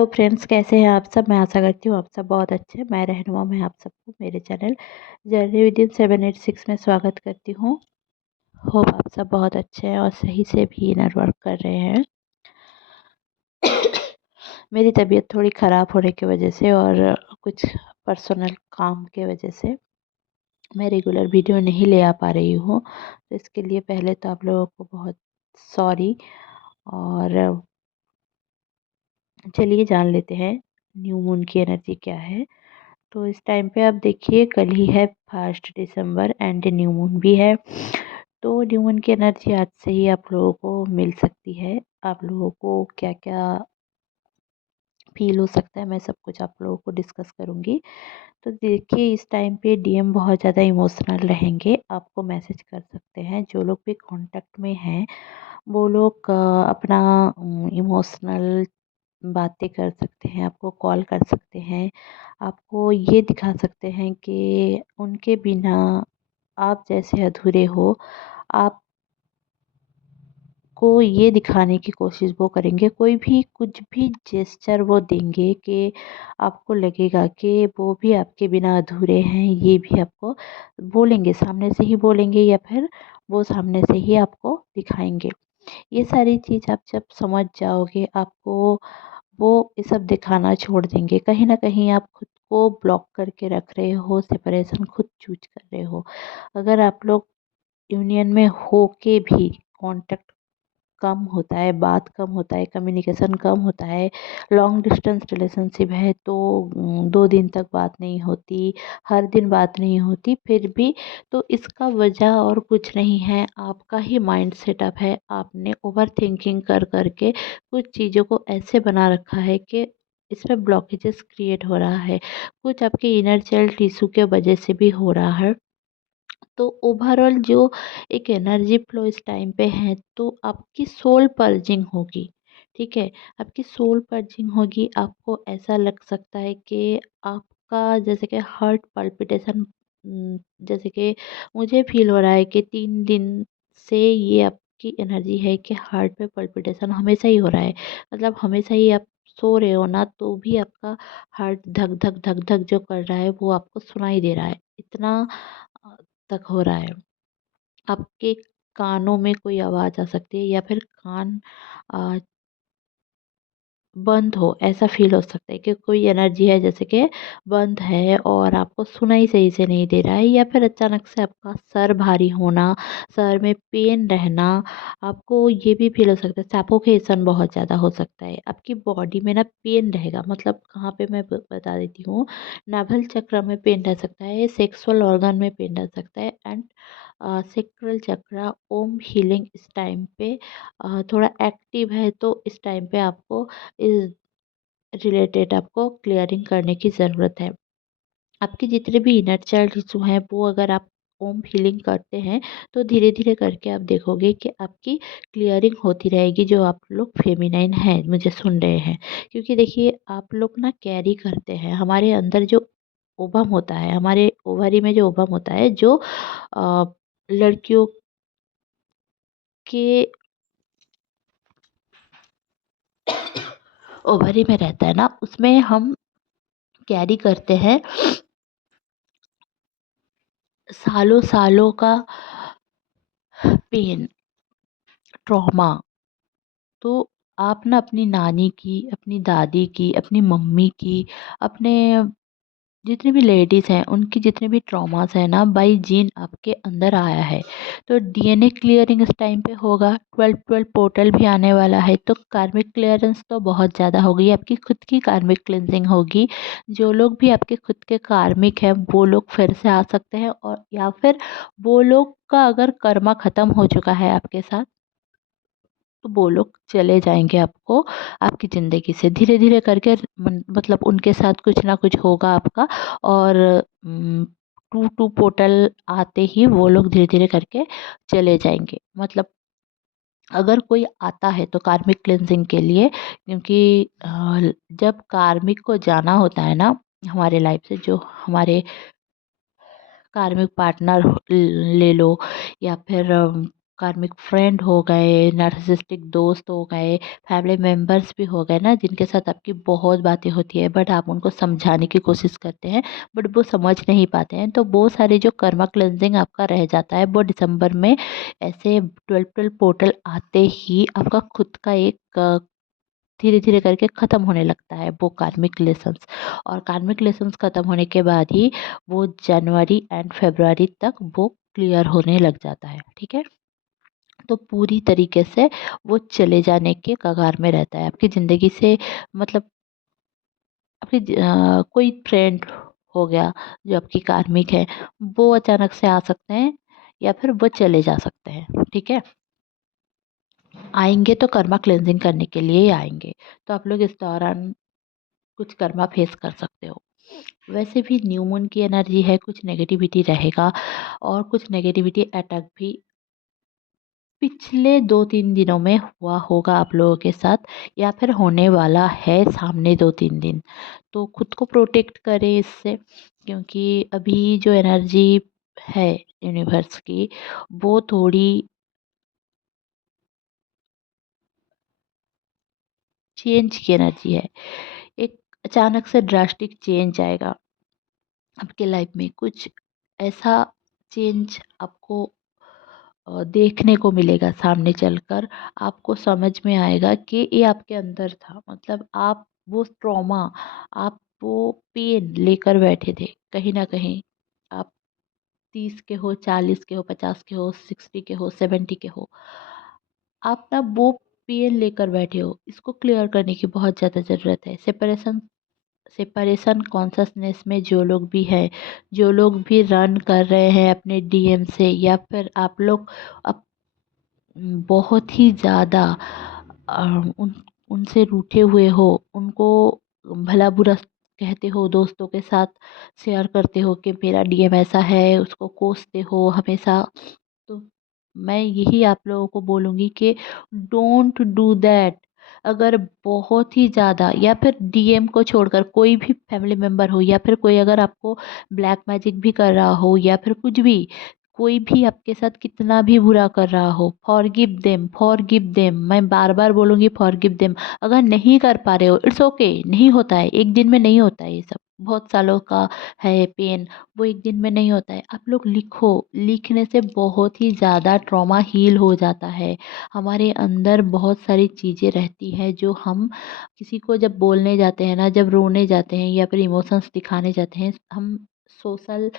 तो फ्रेंड्स, कैसे हैं आप सब। मैं आशा करती हूँ आप सब बहुत अच्छे हैं। मैं रहनुमा मैं आप सबको मेरे चैनल जर्नी विद इन 786 में स्वागत करती हूँ। होप आप सब बहुत अच्छे हैं और सही से भी इनर वर्क कर रहे हैं। मेरी तबीयत थोड़ी ख़राब होने की वजह से और कुछ पर्सनल काम के वजह से मैं रेगुलर वीडियो नहीं ले आ पा रही हूँ। तो इसके लिए पहले तो आप लोगों को बहुत सॉरी। और चलिए जान लेते हैं न्यू मून की एनर्जी क्या है। तो इस टाइम पे आप देखिए, कल ही है 1 दिसंबर एंड न्यू मून भी है। तो न्यू मून की एनर्जी आज से ही आप लोगों को मिल सकती है। आप लोगों को क्या क्या फील हो सकता है, मैं सब कुछ आप लोगों को डिस्कस करूँगी। तो देखिए, इस टाइम पे डीएम बहुत ज़्यादा इमोशनल रहेंगे, आपको मैसेज कर सकते हैं। जो लोग भी कांटेक्ट में हैं वो लोग अपना इमोशनल बातें कर सकते हैं, आपको कॉल कर सकते हैं, आपको ये दिखा सकते हैं कि उनके बिना आप जैसे अधूरे हो। आपको ये दिखाने की कोशिश वो करेंगे, कोई भी कुछ भी जेस्चर वो देंगे कि आपको लगेगा कि वो भी आपके बिना अधूरे हैं। ये भी आपको बोलेंगे, सामने से ही बोलेंगे या फिर वो सामने से ही आपको दिखाएंगे। ये सारी चीज़ आप जब समझ जाओगे, आपको वो ये सब दिखाना छोड़ देंगे। कहीं न कहीं आप खुद को ब्लॉक करके रख रहे हो, सेपरेशन खुद चूज़ कर रहे हो। अगर आप लोग यूनियन में हो के भी कॉन्टैक्ट कम होता है, बात कम होता है, कम्युनिकेशन कम होता है, लॉन्ग डिस्टेंस रिलेशनशिप है तो 2 दिन तक बात नहीं होती, हर दिन बात नहीं होती, फिर भी तो इसका वजह और कुछ नहीं है, आपका ही माइंड सेटअप है। आपने ओवरथिंकिंग कर के कुछ चीज़ों को ऐसे बना रखा है कि इसमें ब्लॉकेजेस क्रिएट हो रहा है। कुछ आपके इनर चाइल्ड इशू के वजह से भी हो रहा है। तो ओवरऑल जो एक एनर्जी फ्लो इस टाइम पे है, तो आपकी सोल पर्जिंग होगी। ठीक है, आपकी सोल पर्जिंग होगी। आपको ऐसा लग सकता है कि आपका जैसे कि हार्ट पल्पिटेशन, जैसे कि मुझे फील हो रहा है कि 3 दिन से ये आपकी एनर्जी है कि हार्ट में पल्पिटेशन हमेशा ही हो रहा है। मतलब हमेशा ही आप सो रहे हो ना तो भी आपका हार्ट धक धक धक धक जो कर रहा है वो आपको सुनाई दे रहा है। इतना अ, तक हो रहा है। आपके कानों में कोई आवाज़ आ सकती है या फिर कान अ, बंद हो, ऐसा फ़ील हो सकता है कि कोई एनर्जी है जैसे कि बंद है और आपको सुनाई सही से नहीं दे रहा है, या फिर अचानक से आपका सर भारी होना, सर में पेन रहना, आपको ये भी फ़ील हो सकता है। सफोकेशन बहुत ज़्यादा हो सकता है, आपकी बॉडी में ना पेन रहेगा। मतलब कहाँ पे मैं बता देती हूँ, नाभि चक्र में पेन रह सकता है, सेक्सुअल ऑर्गन में पेन रह सकता है एंड सेक्रल चक्र ओम हीलिंग इस टाइम पे थोड़ा एक्टिव है। तो इस टाइम पे आपको इस रिलेटेड आपको क्लियरिंग करने की ज़रूरत है। आपके जितने भी इनर चाइल्ड इशू हैं वो अगर आप ओम हीलिंग करते हैं तो धीरे-धीरे करके आप देखोगे कि आपकी क्लियरिंग होती रहेगी। जो आप लोग फेमिनाइन हैं, मुझे सुन रहे हैं, क्योंकि देखिए आप लोग ना कैरी करते हैं। हमारे अंदर जो ओवम होता है, हमारे ओवरी में जो ओवम होता है, जो लड़कियों के ओवरी में रहता है ना, उसमें हम कैरी करते हैं सालों-सालों का पेन, ट्रॉमा। तो आप ना अपनी नानी की, अपनी दादी की, अपनी मम्मी की, अपने जितनी भी लेडीज़ हैं उनकी जितने भी ट्रॉमास हैं ना, बाई जीन आपके अंदर आया है। तो डीएनए क्लियरिंग इस टाइम पे होगा। 12-12 पोर्टल भी आने वाला है, तो कार्मिक क्लियरेंस तो बहुत ज़्यादा होगी। आपकी खुद की कार्मिक क्लिनजिंग होगी। जो लोग भी आपके खुद के कार्मिक हैं वो लोग फिर से आ सकते हैं, और या फिर वो लोग का अगर कर्मा ख़त्म हो चुका है आपके साथ तो वो लोग चले जाएँगे, आपको आपकी ज़िंदगी से धीरे-धीरे करके मतलब उनके साथ कुछ ना कुछ होगा आपका। और 2-2 पोर्टल आते ही वो लोग धीरे-धीरे करके चले जाएँगे। मतलब अगर कोई आता है तो कार्मिक क्लींजिंग के लिए, क्योंकि जब कार्मिक को जाना होता है ना हमारे लाइफ से, जो हमारे कार्मिक पार्टनर ले लो या फिर कार्मिक फ्रेंड हो गए, नार्सिसिस्टिक दोस्त हो गए, फैमिली मेंबर्स भी हो गए ना, जिनके साथ आपकी बहुत बातें होती है बट आप उनको समझाने की कोशिश करते हैं बट वो समझ नहीं पाते हैं, तो वो सारे जो कर्मा क्लेंजिंग आपका रह जाता है वो दिसंबर में ऐसे 12 पोर्टल आते ही आपका खुद का एक धीरे धीरे करके ख़त्म होने लगता है वो कार्मिक लेसन्स। और कार्मिक लेसन्स ख़त्म होने के बाद ही वो जनवरी एंड फरवरी तक वो क्लियर होने लग जाता है। ठीक है, तो पूरी तरीके से वो चले जाने के कगार में रहता है आपकी ज़िंदगी से। मतलब आपकी कोई फ्रेंड हो गया जो आपकी कार्मिक है, वो अचानक से आ सकते हैं या फिर वो चले जा सकते हैं। ठीक है, आएंगे तो कर्मा क्लेंजिंग करने के लिए ही आएंगे, तो आप लोग इस दौरान कुछ कर्मा फेस कर सकते हो। वैसे भी न्यू मून की एनर्जी है, कुछ नेगेटिविटी रहेगा और कुछ नेगेटिविटी अटैक भी पिछले 2-3 दिनों में हुआ होगा आप लोगों के साथ या फिर होने वाला है सामने 2-3 दिन। तो खुद को प्रोटेक्ट करें इससे, क्योंकि अभी जो एनर्जी है यूनिवर्स की वो थोड़ी चेंज की एनर्जी है। एक अचानक से ड्रास्टिक चेंज आएगा आपके लाइफ में, कुछ ऐसा चेंज आपको देखने को मिलेगा सामने चलकर। आपको समझ में आएगा कि ये आपके अंदर था, मतलब आप वो ट्रॉमा, आप वो पेन लेकर बैठे थे कहीं ना कहीं। आप 30 के हो, 40 के हो, 50 के हो, 60 के हो, 70 के हो, आप ना वो पेन लेकर बैठे हो। इसको क्लियर करने की बहुत ज़्यादा ज़रूरत है। सेपरेशन सेपरेशन कॉन्शसनेस में जो लोग भी हैं, जो लोग भी रन कर रहे हैं अपने डीएम से, या फिर आप लोग अप बहुत ही ज़्यादा अ, उन उनसे रूठे हुए हो, उनको भला बुरा कहते हो, दोस्तों के साथ शेयर करते हो कि मेरा डीएम ऐसा है, उसको कोसते हो हमेशा, तो मैं यही आप लोगों को बोलूँगी कि डोंट डू दैट। अगर बहुत ही ज़्यादा, या फिर डीएम को छोड़कर कोई भी फैमिली मेम्बर हो, या फिर कोई अगर आपको ब्लैक मैजिक भी कर रहा हो, या फिर कुछ भी, कोई भी आपके साथ कितना भी बुरा कर रहा हो, फॉरगिव देम, फॉरगिव देम। मैं बार बार बोलूँगी फॉरगिव देम। अगर नहीं कर पा रहे हो, इट्स ओके, नहीं होता है एक दिन में, नहीं होता है ये सब, बहुत सालों का है पेन, वो एक दिन में नहीं होता है। आप लोग लिखो, लिखने से बहुत ही ज़्यादा ट्रॉमा हील हो जाता है। हमारे अंदर बहुत सारी चीज़ें रहती हैं जो हम किसी को जब बोलने जाते हैं ना, जब रोने जाते हैं या फिर इमोशंस दिखाने जाते हैं, हम सोशल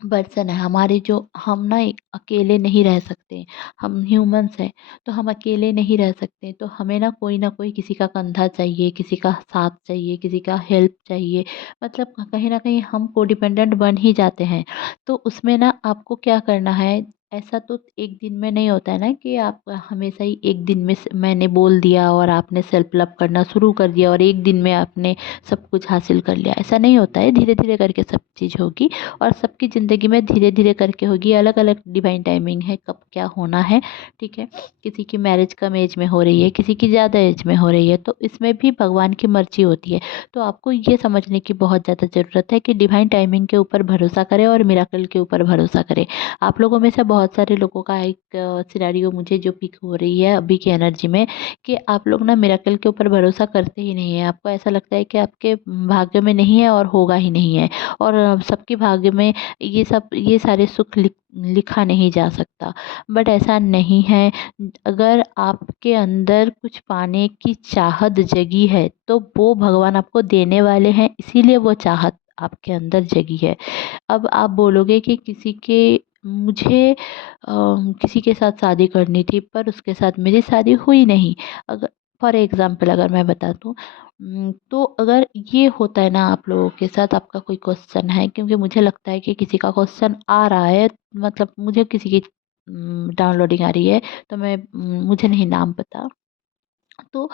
पर्सन है हमारे, जो हम ना अकेले नहीं रह सकते। हम ह्यूमंस हैं, तो हम अकेले नहीं रह सकते, तो हमें ना कोई किसी का कंधा चाहिए, किसी का साथ चाहिए, किसी का हेल्प चाहिए। मतलब कहीं ना कहीं हम कोडिपेंडेंट बन ही जाते हैं। तो उसमें ना आपको क्या करना है, ऐसा तो एक दिन में नहीं होता है ना कि आप हमेशा ही एक दिन में मैंने बोल दिया और आपने सेल्फ लव करना शुरू कर दिया और एक दिन में आपने सब कुछ हासिल कर लिया। ऐसा नहीं होता है, धीरे धीरे करके सब चीज़ होगी और सबकी ज़िंदगी में धीरे धीरे करके होगी। अलग अलग डिवाइन टाइमिंग है कब क्या होना है। ठीक है, किसी की मैरिज कम एज में हो रही है, किसी की ज़्यादा एज में हो रही है, तो इसमें भी भगवान की मर्जी होती है। तो आपको ये समझने की बहुत ज़्यादा ज़रूरत है कि डिवाइन टाइमिंग के ऊपर भरोसा करें और मिराकल के ऊपर भरोसा करें। आप लोगों में से बहुत सारे लोगों का एक सिनेरियो मुझे जो पिक हो रही है अभी की एनर्जी में, कि आप लोग ना मिराकल के ऊपर भरोसा करते ही नहीं है। आपको ऐसा लगता है कि आपके भाग्य में नहीं है और होगा ही नहीं है, और सबके भाग्य में ये सारे सुख लिखा नहीं जा सकता। बट ऐसा नहीं है। अगर आपके अंदर कुछ पाने की चाहत जगी है तो वो भगवान आपको देने वाले हैं, इसीलिए वो चाहत आपके अंदर जगी है। अब आप बोलोगे कि मुझे किसी के साथ शादी करनी थी पर उसके साथ मेरी शादी हुई नहीं। अगर फॉर एग्ज़ाम्पल अगर मैं बता दूँ, तो अगर ये होता है ना आप लोगों के साथ, आपका कोई क्वेश्चन है, क्योंकि मुझे लगता है कि किसी का क्वेश्चन आ रहा है, मतलब मुझे किसी की डाउनलोडिंग आ रही है, तो मुझे नहीं नाम पता। तो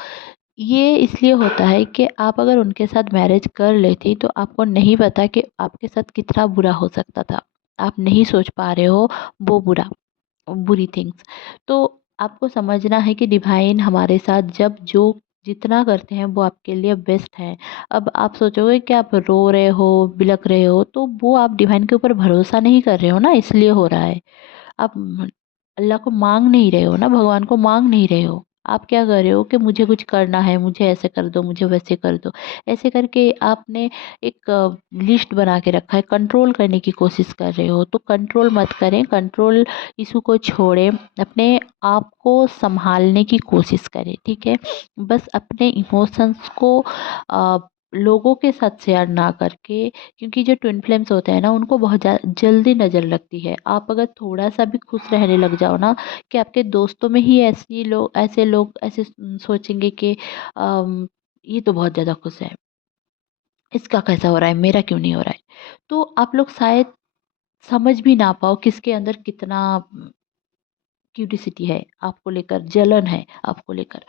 ये इसलिए होता है कि आप अगर उनके साथ मैरिज कर लेती तो आपको नहीं पता कि आपके साथ कितना बुरा हो सकता था। आप नहीं सोच पा रहे हो वो बुरी थिंग्स। तो आपको समझना है कि डिवाइन हमारे साथ जब जो जितना करते हैं वो आपके लिए बेस्ट है। अब आप सोचोगे कि आप रो रहे हो, बिलख रहे हो, तो वो आप डिवाइन के ऊपर भरोसा नहीं कर रहे हो ना, इसलिए हो रहा है। आप अल्लाह को मांग नहीं रहे हो ना, भगवान को मांग नहीं रहे हो। आप क्या कर रहे हो कि मुझे कुछ करना है, मुझे ऐसे कर दो, मुझे वैसे कर दो। ऐसे करके आपने एक लिस्ट बना के रखा है, कंट्रोल करने की कोशिश कर रहे हो। तो कंट्रोल मत करें, कंट्रोल इशू को छोड़ें, अपने आप को संभालने की कोशिश करें, ठीक है। बस अपने इमोशंस को अ, लोगों के साथ शेयर ना करके, क्योंकि जो ट्विन फ्लेम्स होते हैं ना, उनको बहुत जल्दी नज़र लगती है। आप अगर थोड़ा सा भी खुश रहने लग जाओ ना, कि आपके दोस्तों में ही ऐसे लोग ऐसे सोचेंगे कि ये तो बहुत ज़्यादा खुश है, इसका कैसा हो रहा है, मेरा क्यों नहीं हो रहा है। तो आप लोग शायद समझ भी ना पाओ किसके अंदर कितना क्यूरिसिटी है आपको लेकर, जलन है आपको लेकर,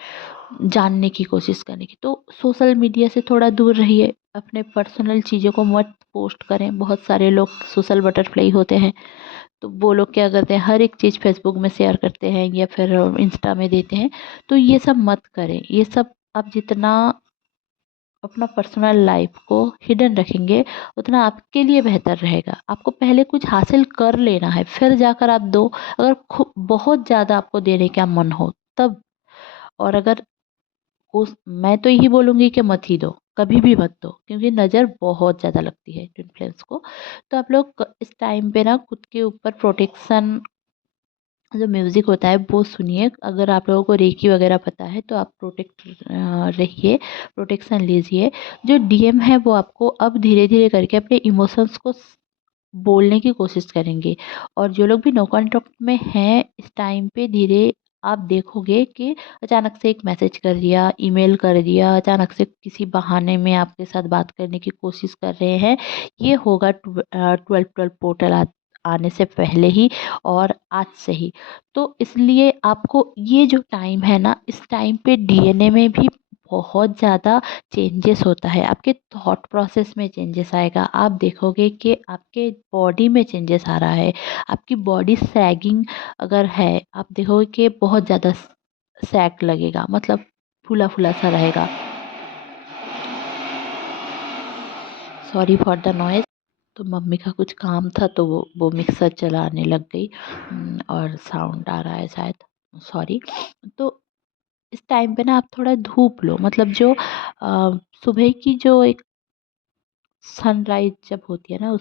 जानने की कोशिश करने की। तो सोशल मीडिया से थोड़ा दूर रहिए, अपने पर्सनल चीज़ों को मत पोस्ट करें। बहुत सारे लोग सोशल बटरफ्लाई होते हैं, तो वो लोग क्या करते हैं, हर एक चीज़ फेसबुक में शेयर करते हैं या फिर इंस्टा में देते हैं। तो ये सब मत करें। ये सब आप जितना अपना पर्सनल लाइफ को हिडन रखेंगे, उतना आपके लिए बेहतर रहेगा। आपको पहले कुछ हासिल कर लेना है, फिर जाकर आप दो। अगर बहुत ज़्यादा आपको देने का मन हो तब। और अगर उस मैं तो यही बोलूँगी कि मत ही दो, कभी भी मत दो, क्योंकि नज़र बहुत ज़्यादा लगती है ट्विन फ्लेम्स को। तो आप लोग इस टाइम पे ना खुद के ऊपर प्रोटेक्शन, जो म्यूज़िक होता है वो सुनिए। अगर आप लोगों को रेकी वगैरह पता है तो आप रहिए, प्रोटेक्शन लीजिए। जो डीएम है वो आपको अब धीरे धीरे करके अपने इमोशंस को बोलने की कोशिश करेंगे। और जो लोग भी नो कॉन्टैक्ट में हैं इस टाइम पे, धीरे आप देखोगे कि अचानक से एक मैसेज कर दिया, ईमेल कर दिया, अचानक से किसी बहाने में आपके साथ बात करने की कोशिश कर रहे हैं। ये होगा 12-12 पोर्टल आने से पहले ही और आज से ही। तो इसलिए आपको ये जो टाइम है ना, इस टाइम पे डीएनए में भी बहुत ज़्यादा चेंजेस होता है। आपके थॉट प्रोसेस में चेंजेस आएगा। आप देखोगे कि आपके बॉडी में चेंजेस आ रहा है। आपकी बॉडी सैगिंग अगर है, आप देखोगे कि बहुत ज़्यादा सैग लगेगा, मतलब फूला फूला सा रहेगा। Sorry for the noise. तो मम्मी का कुछ काम था तो वो मिक्सर चलाने लग गई, और साउंड आ रहा है शायद, सॉरी। तो इस टाइम पे ना आप थोड़ा धूप लो, मतलब जो सुबह की जो एक सनराइज जब होती है ना,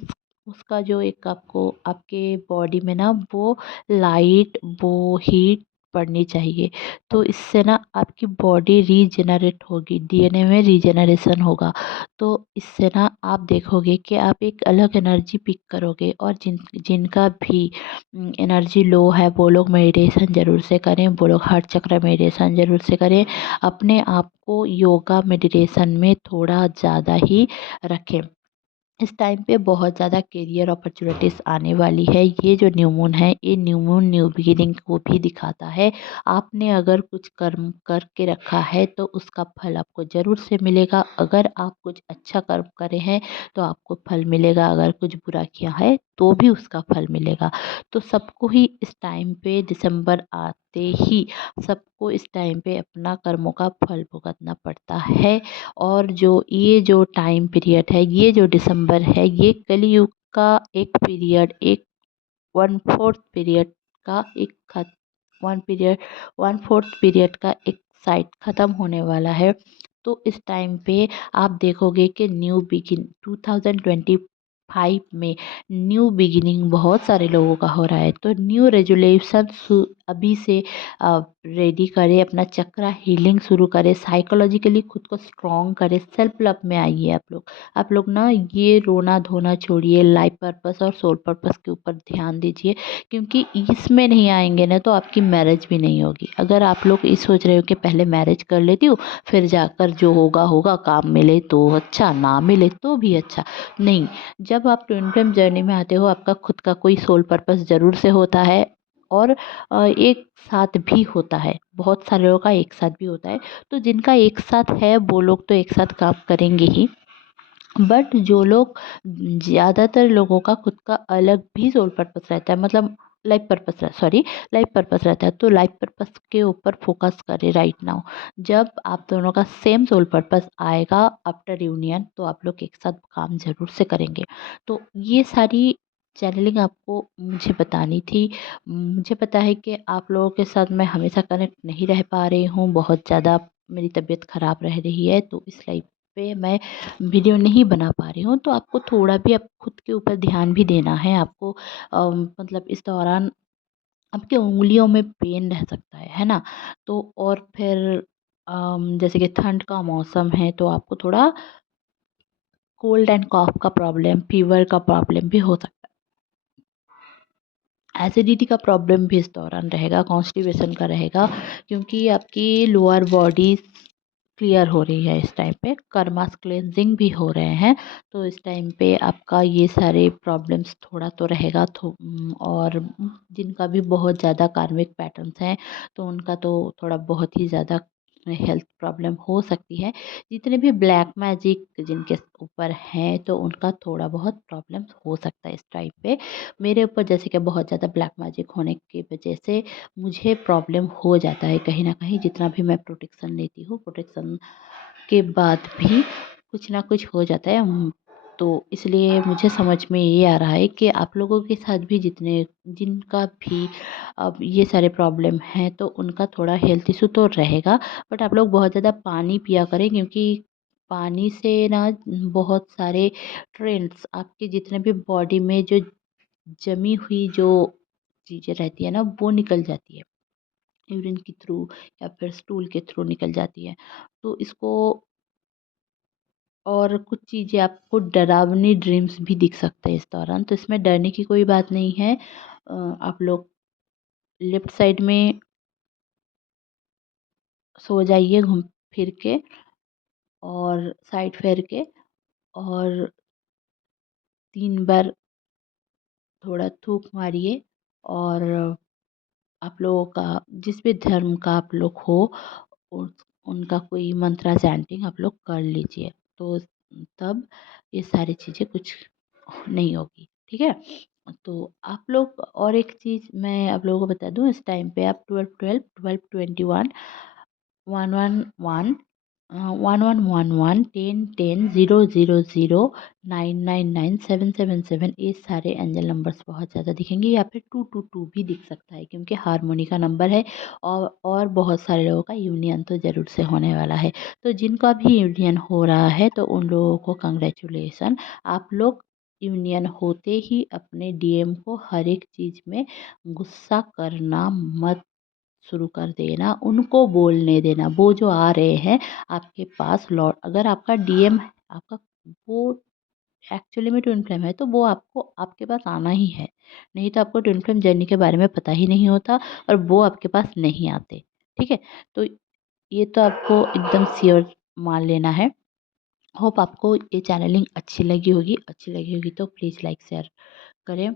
उसका जो एक आपको आपके बॉडी में ना वो लाइट, वो हीट पड़नी चाहिए। तो इससे ना आपकी बॉडी रीजेनरेट होगी, डीएनए में रीजेनरेशन होगा। तो इससे ना आप देखोगे कि आप एक अलग एनर्जी पिक करोगे। और जिनका भी एनर्जी लो है वो लोग मेडिटेशन ज़रूर से करें, वो लोग हार्ट चक्र मेडिटेशन ज़रूर से करें। अपने आप को योगा मेडिटेशन में थोड़ा ज़्यादा ही रखें। इस टाइम पे बहुत ज़्यादा करियर अपॉर्चुनिटीज़ आने वाली है। ये जो न्यू मून है, ये न्यू मून न्यू बिगिनिंग को भी दिखाता है। आपने अगर कुछ कर्म करके रखा है तो उसका फल आपको ज़रूर से मिलेगा। अगर आप कुछ अच्छा कर्म करे हैं तो आपको फल मिलेगा, अगर कुछ बुरा किया है तो भी उसका फल मिलेगा। तो सबको ही इस टाइम पे, दिसंबर आते ही सबको इस टाइम पे अपना कर्मों का फल भुगतना पड़ता है। और ये जो टाइम पीरियड है, ये जो दिसंबर है, ये कलयुग का एक पीरियड, एक 1/4 पीरियड का एक खत 1/4 पीरियड का एक साइड ख़त्म होने वाला है। तो इस टाइम पे आप देखोगे कि 2025 में न्यू बिगिनिंग बहुत सारे लोगों का हो रहा है। तो न्यू रेजुलेशन अभी से रेडी करें, अपना चक्रा हीलिंग शुरू करें, साइकोलॉजिकली खुद को स्ट्रॉन्ग करें, सेल्फ लव में आइए आप लोग। आप लोग ना ये रोना धोना छोड़िए, लाइफ पर्पस और सोल पर्पस के ऊपर ध्यान दीजिए। क्योंकि इसमें नहीं आएंगे ना तो आपकी मैरिज भी नहीं होगी। अगर आप लोग ये सोच रहे हो कि पहले मैरिज कर लेती हूँ, फिर जाकर जो होगा होगा, काम मिले तो अच्छा, ना मिले तो भी अच्छा, नहीं। जब आप ट्विन फ्लेम जर्नी में आते हो, आपका खुद का कोई सोल पर्पस ज़रूर से होता है। और एक साथ भी होता है, बहुत सारे लोगों का एक साथ भी होता है। तो जिनका एक साथ है वो लोग तो एक साथ काम करेंगे ही। बट जो लोग, ज़्यादातर लोगों का खुद का अलग भी सोल पर्पस रहता है, मतलब लाइफ पर्पस रहता है। तो लाइफ पर्पस के ऊपर फोकस करें राइट नाउ। जब आप दोनों का सेम सोल पर्पस आएगा आफ्टर यूनियन, तो आप लोग एक साथ काम ज़रूर से करेंगे। तो ये सारी चैनलिंग आपको मुझे बतानी थी। मुझे पता है कि आप लोगों के साथ मैं हमेशा कनेक्ट नहीं रह पा रही हूँ, बहुत ज़्यादा मेरी तबीयत ख़राब रह रही है, तो इस लाइफ पे मैं वीडियो नहीं बना पा रही हूँ। तो आपको थोड़ा भी आप खुद के ऊपर ध्यान भी देना है आपको। मतलब इस दौरान आपकी उँगलियों में पेन रह सकता है ना? तो और फिर जैसे कि ठंड का मौसम है तो आपको थोड़ा कोल्ड एंड कॉफ़ का प्रॉब्लम, फ़ीवर का प्रॉब्लम भी हो सकता है। एसिडिटी का प्रॉब्लम भी इस दौरान रहेगा, कॉन्स्टिपेशन का रहेगा, क्योंकि आपकी लोअर बॉडी क्लियर हो रही है इस टाइम पे, कर्मास क्लेंजिंग भी हो रहे हैं। तो इस टाइम पे आपका ये सारे प्रॉब्लम्स थोड़ा तो रहेगा और जिनका भी बहुत ज़्यादा कार्मिक पैटर्न्स हैं तो उनका तो थोड़ा बहुत ही ज़्यादा हेल्थ प्रॉब्लम हो सकती है। जितने भी ब्लैक मैजिक जिनके ऊपर हैं तो उनका थोड़ा बहुत प्रॉब्लम हो सकता है इस टाइम पे। मेरे ऊपर जैसे कि बहुत ज़्यादा ब्लैक मैजिक होने की वजह से मुझे प्रॉब्लम हो जाता है कहीं न कहीं, जितना भी मैं प्रोटेक्शन लेती हूँ, प्रोटेक्शन के बाद भी कुछ ना कुछ हो जाता है। तो इसलिए मुझे समझ में ये आ रहा है कि आप लोगों के साथ भी जिनका भी अब ये सारे प्रॉब्लम हैं तो उनका थोड़ा हेल्थ इशू तो रहेगा। बट आप लोग बहुत ज़्यादा पानी पिया करें, क्योंकि पानी से ना बहुत सारे ट्रेंड्स आपके जितने भी बॉडी में जो जमी हुई जो चीज़ें रहती है ना वो निकल जाती है। यूरिन के थ्रू या फिर स्टूल के थ्रू निकल जाती है। तो इसको और कुछ चीज़ें आपको डरावनी ड्रीम्स भी दिख सकते हैं इस दौरान, तो इसमें डरने की कोई बात नहीं है। आप लोग लेफ्ट साइड में सो जाइए घूम फिर के और साइड फेर के, और 3 बार थोड़ा थूक मारिए। और आप लोगों का जिस भी धर्म का आप लोग हो उस उनका कोई मंत्रा चैंटिंग आप लोग कर लीजिए, तो तब ये सारी चीज़ें कुछ नहीं होगी, ठीक है? तो आप लोग, और एक चीज़ मैं आप लोगों को बता दूँ, इस टाइम पे आप 12-12, 12-21, 111, 1111, 1010, 000, 999, 777, ये सारे एंजल नंबर्स बहुत ज़्यादा दिखेंगे, या फिर 222 भी दिख सकता है, क्योंकि हारमोनी का नंबर है। और बहुत सारे लोगों का यूनियन तो ज़रूर से होने वाला है। तो जिनका भी यूनियन हो रहा है तो उन लोगों को कंग्रेचुलेसन। आप लोग यूनियन होते ही अपने डीएम को हर एक चीज़ में गुस्सा करना मत शुरू कर देना, उनको बोलने देना। वो जो आ रहे हैं आपके पास लौट, अगर आपका डीएम आपका वो एक्चुअली में ट्विन फ्लेम है तो वो आपको आपके पास आना ही है। नहीं तो आपको ट्विन फ्लेम जर्नी के बारे में पता ही नहीं होता और वो आपके पास नहीं आते। ठीक है? तो ये तो आपको एकदम श्योर मान लेना है। होप आपको ये चैनलिंग अच्छी लगी होगी तो प्लीज़ लाइक शेयर करें।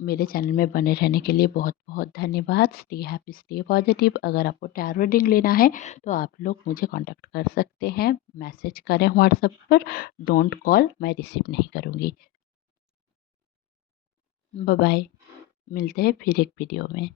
मेरे चैनल में बने रहने के लिए बहुत बहुत धन्यवाद। Stay happy, stay positive. अगर आपको टैरो रीडिंग लेना है तो आप लोग मुझे कांटेक्ट कर सकते हैं, मैसेज करें व्हाट्सएप पर। डोंट कॉल, मैं रिसीव नहीं करूँगी। बाय बाय, मिलते हैं फिर एक वीडियो में।